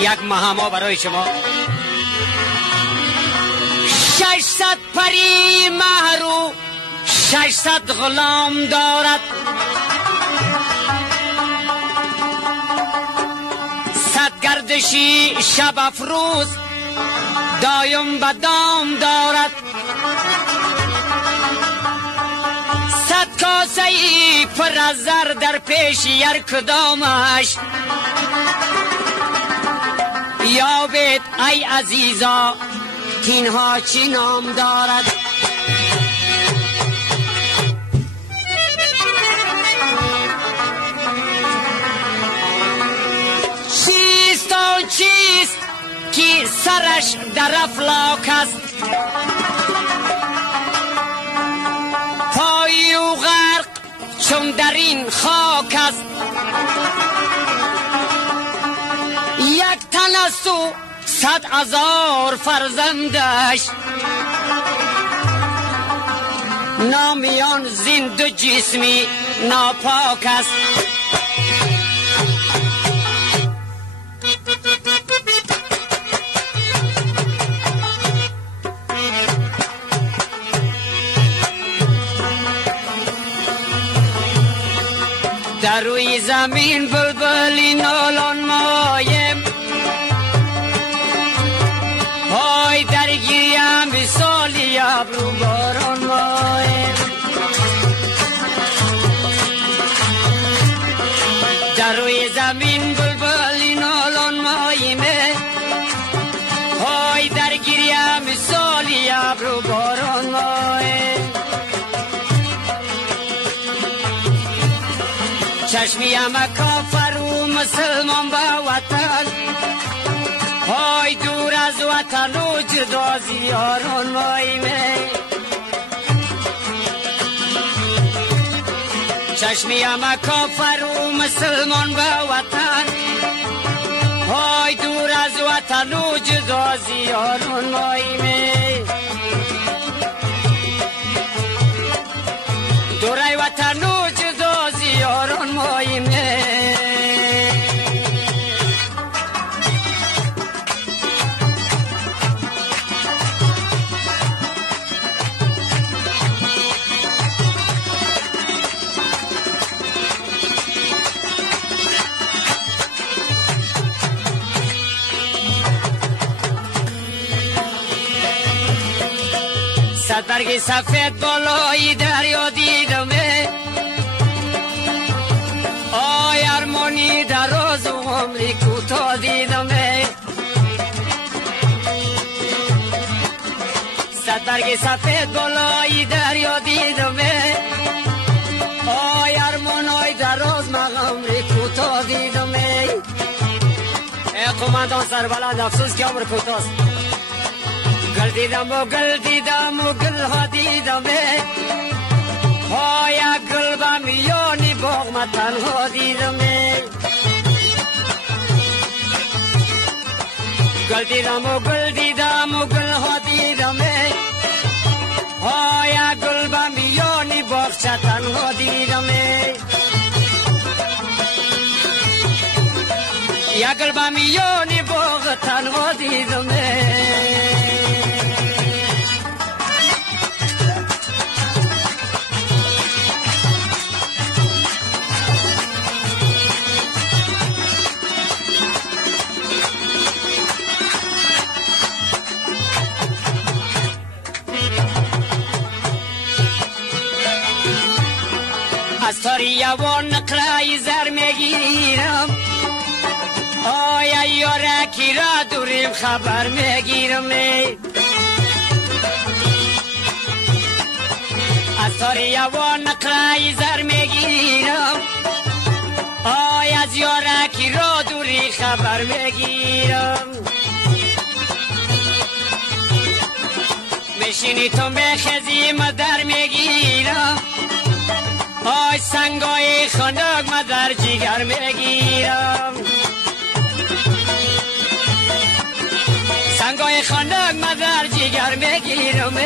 یک مهما برای شما. 600 پری مهرو 600 غلام دارد، 100 گردشی شب افروز دایم به دام دارد، 100 کاسه ای پر از زر در پیش یک کدامش. یابید ای عزیزا اینها چی نام دارد. چیست و چیست که سرش در افلاک است، پای او غرق چون در این خاک است. یک تن است و 100,000 فرزندش، نامیان زنده جسمی ناپاک است. در روی زمین بلبلی نالان مایم، های در گیریم بی سالی ابرو باران مایم. در روی زمین بلبلی نالان مایم، های در گیریم بی سالی ابرو باران مایم. چشمیم کافر و مسلمان به وطن، های دور از وطن و جدا زیاران مایمه. چشمیم کافر و مسلمان به وطن، های دور از وطن و جدا زیاران مایمه. دوره وطن و جدا زیاران مایمه. صد برگ سفید بالای دریا دیدمه، آی ارمانی در راز و عمری کوتاه دیدمه. صد برگ سفید بالای دریا دیدمه، آی ارمانای در راز عمری کوتاه دیدمه. ای قماندان سربلند افسوس که عمر کوتاست. گل دیدم و گل دیدم و گل ها دیدمه، های گل با میانی باغ ما تنها دیدمه. گل دیدم و گل دیدم و گل ها دیدمه، های گل با میانی باغ چه تنها دیدمه. یا گل با میانی باغ تنها دیدمه. از تاریه و نقره زر میگیرم، آیا یارکی را دوریم خبر میگیرم. از تاریه و نقره زر میگیرم، آیا از یارکی را دوری خبر میگیرم. میشینی تو میخزی مدر میگیرم، آی سنگای خنک مدر جیگر میگیرم. سنگای خنک مدر جیگر میگیرم.